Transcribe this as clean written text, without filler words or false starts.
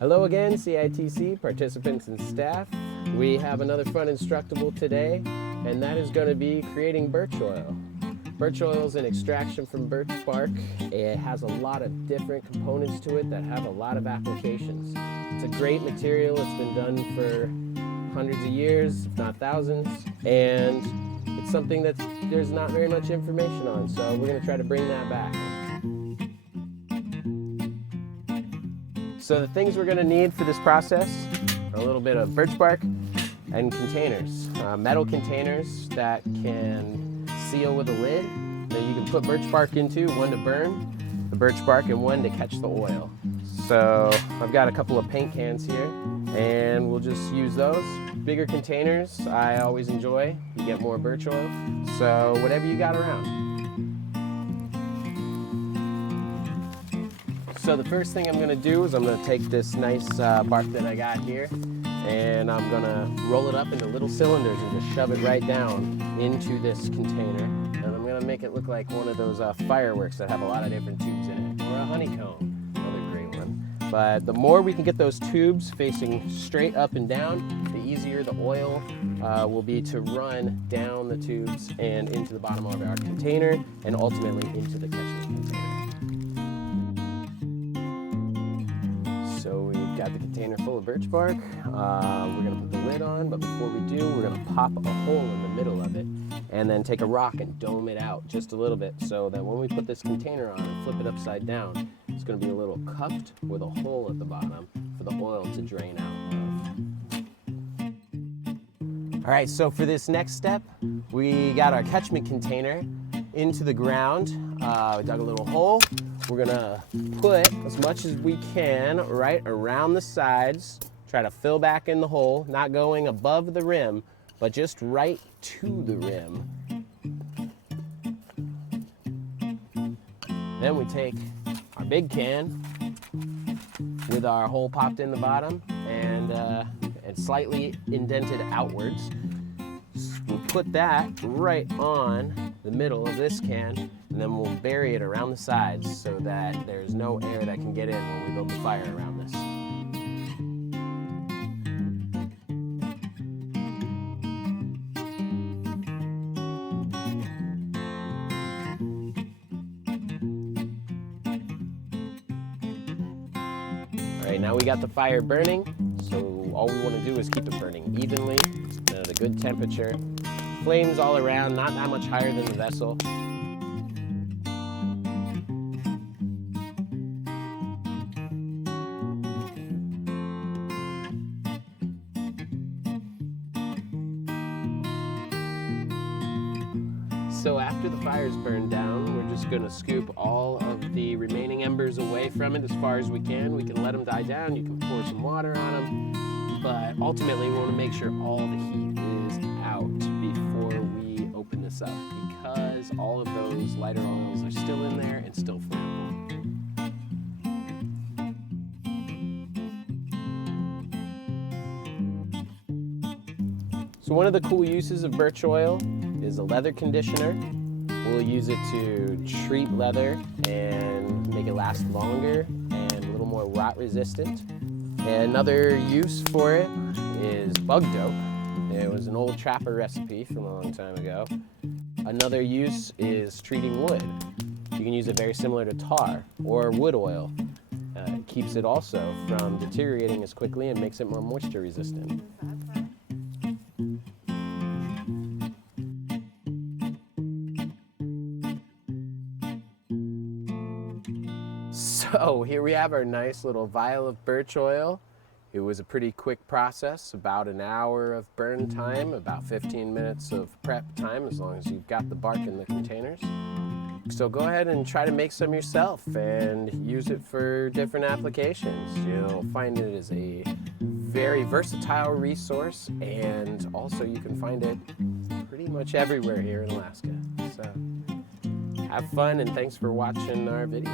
Hello again, CITC participants and staff. We have another fun Instructable today, and that is going to be creating birch oil. Birch oil is an extraction from birch bark. It has a lot of different components to it that have a lot of applications. It's a great material. It's been done for hundreds of years, if not thousands, and it's something that there's not very much information on, so we're going to try to bring that back. So the things we're going to need for this process are a little bit of birch bark and containers, metal containers that can seal with a lid that you can put birch bark into, one to burn the birch bark and one to catch the oil. So I've got a couple of paint cans here and we'll just use those. Bigger containers I always enjoy, you get more birch oil, so whatever you got around. So the first thing I'm going to do is I'm going to take this nice bark that I got here and I'm going to roll it up into little cylinders and just shove it right down into this container. And I'm going to make it look like one of those fireworks that have a lot of different tubes in it, or a honeycomb, another great one. But the more we can get those tubes facing straight up and down, the easier the oil will be to run down the tubes and into the bottom of our container and ultimately into the catchment container. So we've got the container full of birch bark. We're going to put the lid on, but before we do, we're going to pop a hole in the middle of it and then take a rock and dome it out just a little bit so that when we put this container on and flip it upside down, it's going to be a little cupped with a hole at the bottom for the oil to drain out of. All right, so for this next step, we got our catchment container into the ground. We dug a little hole. We're gonna put as much as we can right around the sides, try to fill back in the hole, not going above the rim, but just right to the rim. Then we take our big can with our hole popped in the bottom and slightly indented outwards. We'll put that right on the middle of this can, and then we'll bury it around the sides so that there's no air that can get in when we build the fire around this. All right, now we got the fire burning, so all we want to do is keep it burning evenly at a good temperature. Flames all around, not that much higher than the vessel. So after the fire's burned down, we're just going to scoop all of the remaining embers away from it as far as we can. We can let them die down, you can pour some water on them, but ultimately we want to make sure all the heat is out before we open this up, because all of those lighter oils are still in there and still flammable. So one of the cool uses of birch oil is a leather conditioner. We'll use it to treat leather and make it last longer and a little more rot resistant. And another use for it is bug dope. It was an old trapper recipe from a long time ago. Another use is treating wood. You can use it very similar to tar or wood oil. It keeps it also from deteriorating as quickly and makes it more moisture resistant. So here we have our nice little vial of birch oil. It was a pretty quick process, about an hour of burn time, about 15 minutes of prep time, as long as you've got the bark in the containers. So go ahead and try to make some yourself and use it for different applications. You'll find it as a very versatile resource, and also you can find it pretty much everywhere here in Alaska. So have fun, and thanks for watching our video.